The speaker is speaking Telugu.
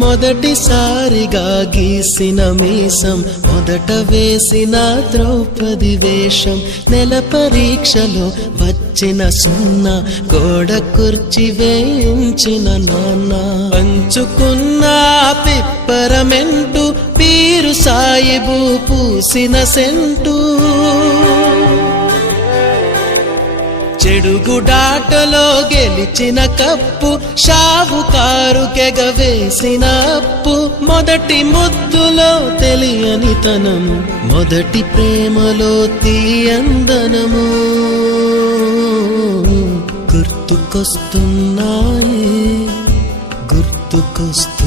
మొదటిసారిగా గీసిన మీసం, మొదట వేసిన ద్రౌపది వేషం, నెల పరీక్షలో వచ్చిన సున్నా, గోడ కుర్చీ వేయించిన నాన్న, పంచుకున్న పిప్పరమెంటు, పీరు సాయిబు పూసిన సెంటు, చెడుగుడాటలో గెలిచిన కప్పు, షావుకారుకెగ వేసిన అప్పు, మొదటి ముద్దులో తెలియని తనము, మొదటి ప్రేమలో తీయందనము గుర్తుకొస్తున్నాయి, గుర్తుకొస్తున్నాయి.